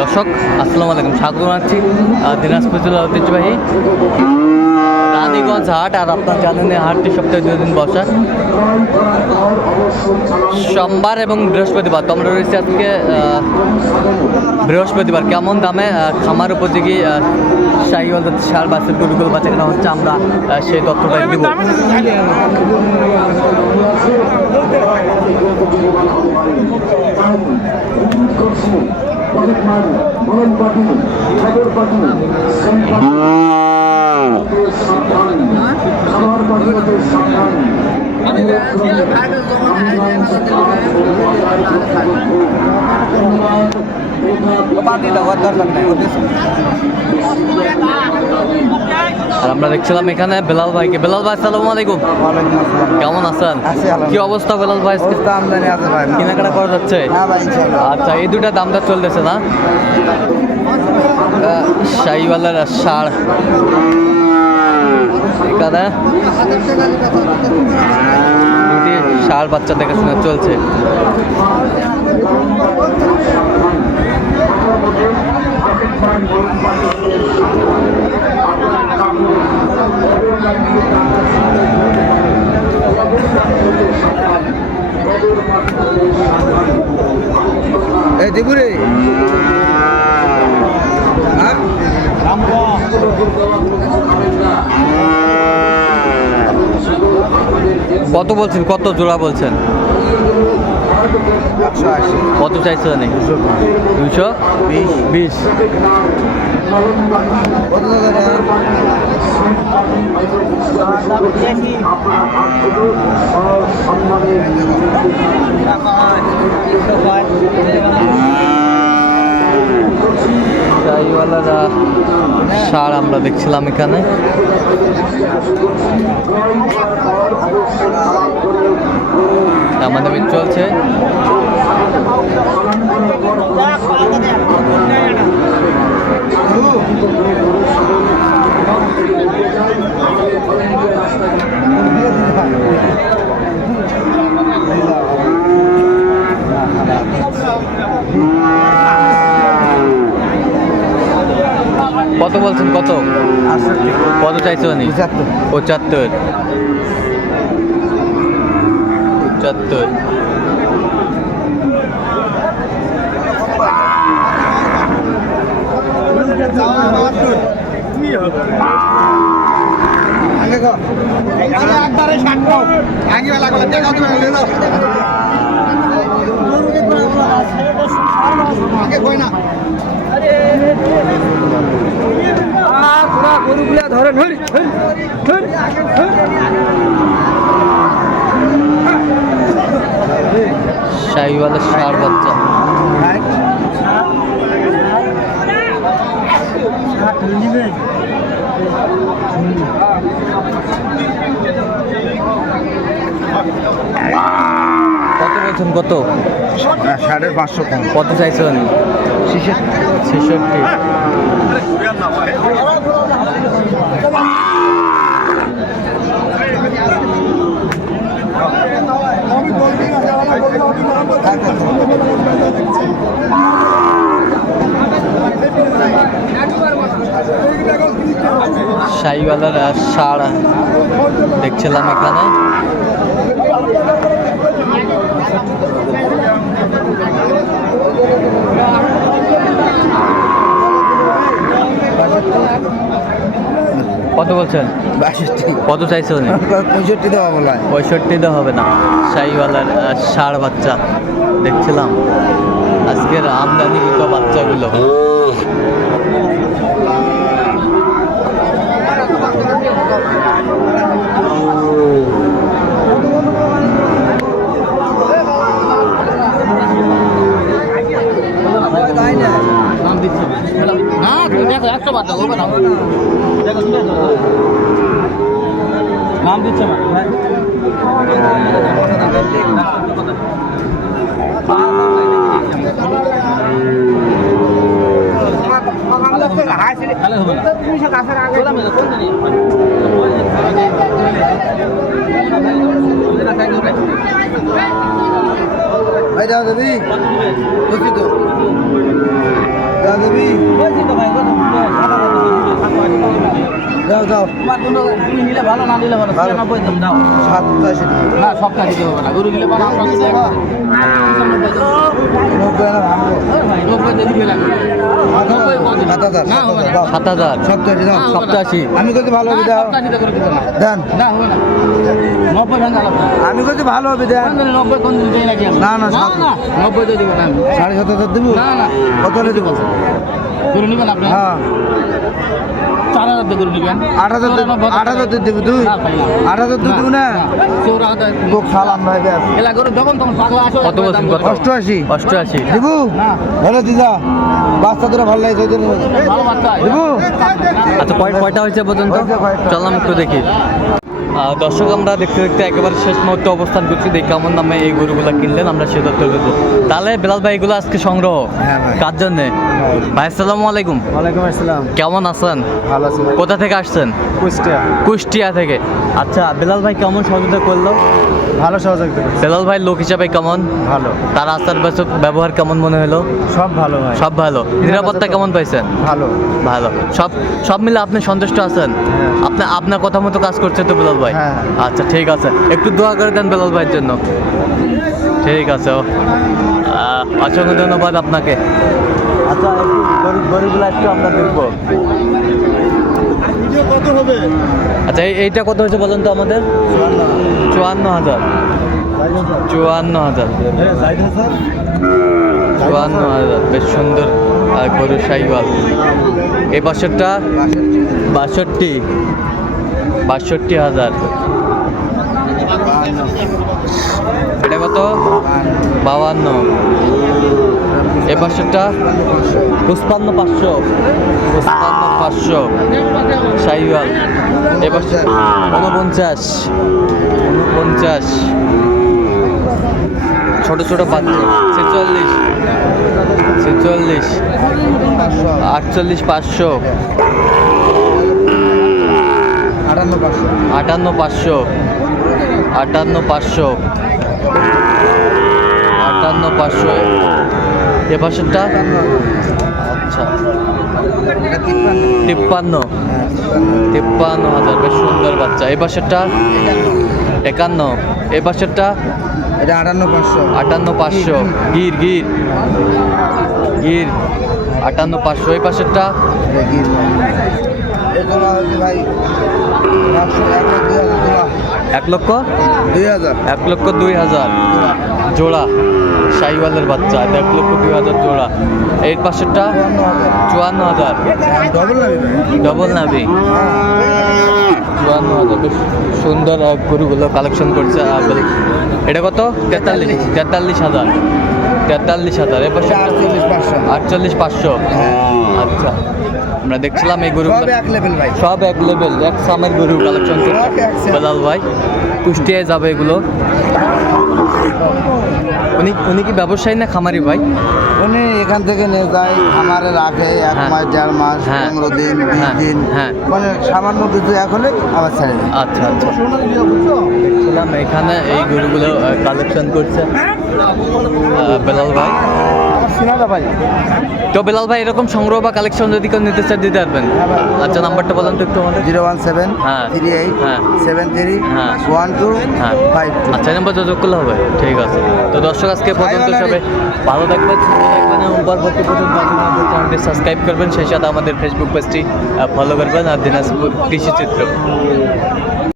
দর্শক আসসালামু আলাইকুম। স্বাগত জানাচ্ছি দিনাজপুর জেলার ঐতিহ্যবাহী রানীগঞ্জ হাট আর আপনার জানেন এই হাটটি সপ্তাহে দুই দিন বসা। সোমবার এবং বৃহস্পতিবার তোমরা রয়েছে আজকে বৃহস্পতিবার। কেমন দামে খামার উপযোগী শাহিওয়াল সার বাসের গরুগুলো বাচ্চা কেনা হচ্ছে আমরা সেই তথ্যটা দিব। আর আমরা দেখছিলাম এখানে বেলাল ভাইকে। বেলাল ভাই আসসালামু আলাইকুম। কেমন আছেন? কি অবস্থা বেলাল ভাই কেনাকাটা করা যাচ্ছে? আচ্ছা এই দুটা দামটা চলতেছে না? শাহিওয়ালার সার। এখানে দুটি সার বাচ্চা দেখাশোনা চলছে। এই দেবুরে। কত বলছেন? কত জোড়া বলছেন? কত চাইছেন দুশো বিশ বিশ। দাদা সার আমরা দেখছিলাম এখানে। আমাদের চলছে। কত বলছেন কত? কত চাইছো নি পঁচাত্তর। পঁচাত্তর। পঁচাত্তর। আগে একবারে ষাট আগে বেলা করে দেখা আগে কই না? গরুগুলা ধরেন হই শাহিওয়ালা সার বাচ্চা। কত বলছেন কত? সাড়ে পাঁচশো কত চাইছেন? ছেষট্টি। শাহিওয়ালার আহ, সার দেখছিলাম এখানে। কত বলছেন? বাষট্টি। কত চাইছে উনি? পঁয়ষট্টি দেওয়া বলা হয়। পঁয়ষট্টি তো হবে না। শাহিওয়ালার ষাঁড় বাচ্চা। দেখছিলাম। আজকের আমদানি বাচ্চাগুলো। একশো বার হ্যাঁ। হবে না নাম দিচ্ছে ভাই দাদা দেবী। বুঝছি তো। দাদা দেবী। বুঝছি তো ভাই কথা দাও তোমার কোনো তুমি নিলে ভালো না নিলে ভালো। ছিয়ানব্বই দাম দাও। সাতাশি। না সবটা দিতে হবে না। গরু নিলে ভালো। আমরা দিতে দাও। দাও সপ্তাহে দাও আমি কইতে ভালো হবে দাও। দেন। আমি কইতে ভালো হবে দেন? না, না, নব্বই না সাড়ে সাত হাজার দেবো? না, না। কত হলে দেবো? গরু নিবেন আপনি? হ্যাঁ। চার হাজার দিয়ে গরু নিবেন? আট হাজার দেব- আট হাজার দিয়ে দেবো তুই। আট হাজার দিয়ে দেবো না? চৌরা হাজার। তোক সালাম ভাই ব্যাস এলা গরু যখন তখন পাগলা আসো, কত বলছেন, কত? অষ্টআশি। অষ্টআশি। দেবো? ভালো দিদা বাচ্চা তোরা ভালো লাগছে ওদের ভালো বাচ্চা। দেবো? আচ্ছা কয় কয়টা হয়েছে পর্যন্ত? চললাম একটু দেখি। দর্শক আমরা দেখতে দেখতে একেবারে শেষ মুহূর্তে অবস্থান করছি। দেখি কেমন দামে এই গরুগুলো কিনলেন আমরা সে তথ্য দেবো। তাহলে বেলাল ভাই এগুলো আজকে সংগ্রহ? হ্যাঁ কার জন্যে? ভাই আসসালামু আলাইকুম। ওয়ালাইকুম আসসালাম। কেমন আছেন? ভালো আছি কোথা থেকে আসছেন? কুষ্টিয়া। কুষ্টিয়া থেকে। আচ্ছা বেলাল ভাই কেমন সহযোগিতা করল? ভালো সহযোগিতা বেলাল ভাই লোক হিসাবে কেমন? ভালো। তার আচার ব্যবহার কেমন মনে হলো? সব ভালো ভাই। সব ভালো। নিরাপত্তা কেমন পাইছেন? ভালো। ভালো। সব সব মিলে আপনি সন্তুষ্ট আছেন? হ্যাঁ। আপনি আপনার কথা মতো কাজ করছে তো বেলাল ভাই। হ্যাঁ। আচ্ছা ঠিক আছে। একটু দোয়া করে দেন বেলাল ভাইয়ের জন্য। ঠিক আছে অসংখ্য ধন্যবাদ আপনাকে। আচ্ছা একটু গরু- একটু আমরা দেখব। কত হবে? আচ্ছা এই- এইটা কত হয়েছে বলেন তো আমাদের? চুয়ান্ন হাজার। চুয়ান্ন হাজার। চুয়ান্ন হাজার বেশ সুন্দর। আর গরু সাইওয়াল। এই বছরটা বাষট্টি। বাষট্টি হাজার। এটা কত? বাউান্ন। এ বছরটা পুষ্পান্ন পাঁচশো। পুষ্পান্ন পাঁচশো। সাইওয়াল। এ বছর উনপঞ্চাশ উনপঞ্চাশ ছোট ছোট বাচ্চা। ছেচল্লিশ। ছেচল্লিশ। আটচল্লিশ পাঁচশো। আটান্ন পাঁচশো। আটান্ন পাঁচশো আটান্ন পাঁচশো এ পাশেরটা আচ্ছা। তিপ্পান্ন। তিপ্পান্ন হাজার বেশ সুন্দর বাচ্চা। এ পাশেরটা একান্ন। এ পাশেরটা এটা আটান্ন পাঁচশো। আটান্ন পাঁচশো। গির গির। গির। আটান্ন পাঁচশো। এই পাশেরটা ভাই এক লক্ষ? দুই হাজার। এক লক্ষ দুই হাজার। জোড়া শাহিওয়ালের বাচ্চা এক লক্ষ দুই হাজার জোড়া। এর পাশেরটা চুয়ান্ন হাজার। ডবল ডবল নাবি? চুয়ান্ন হাজার সুন্দর গরুগুলো কালেকশন করছে এটা কত? তেতাল্লিশ তেতাল্লিশ হাজার। তেতাল্লিশ হাজার। এর পাশে আটচল্লিশ পাঁচশো। আটচল্লিশ পাঁচশো। আচ্ছা। আমরা দেখছিলাম এই গরুগুলো। সব এক লেভেল ভাই। সব এক লেভেল এক সামের গরু কালেকশন করছে। বেলাল ভাই কুষ্টিয়ায় যাবে এগুলো। উনি উনি কি ব্যবসায়ী না খামারি ভাই? উনি এখান থেকে নিয়ে যায় খামারে রাখে এক হ্যাঁ। মাস দেড় মাস হ্যাঁ। পনেরো দিন বিশ হ্যাঁ, দিন। হ্যাঁ। মানে সামান্য কিছু এখন আবার ছেড়ে দেয়। আচ্ছা আচ্ছা। দেখছিলাম এখানে এই গরুগুলো কালেকশন করছে বেলাল ভাই। তো বেলাল ভাই এরকম সংগ্রহ বা কালেকশন যদি কেউ নিতে চায় দিতে পারবেন। আচ্ছা নাম্বারটা বলেন তো একটু আমাদের। জিরো ওয়ান সেভেন হ্যাঁ। থ্রি এইট হ্যাঁ। সেভেন থ্রি হ্যাঁ। ওয়ান টু হ্যাঁ। ফাইভ আচ্ছা নাম্বার যোগাযোগ করলে হবে। ঠিক আছে। তো দর্শক আজকে পর্যন্ত সবাই ভালো থাকবেন সুস্থ থাকবেন এবং পরবর্তী পর্যন্ত আমাদের চ্যানেলটি সাবস্ক্রাইব করবেন। সেই সাথে আমাদের ফেসবুক পেজটি ফলো করবেন। আর দিনাজপুর কৃষি চিত্র।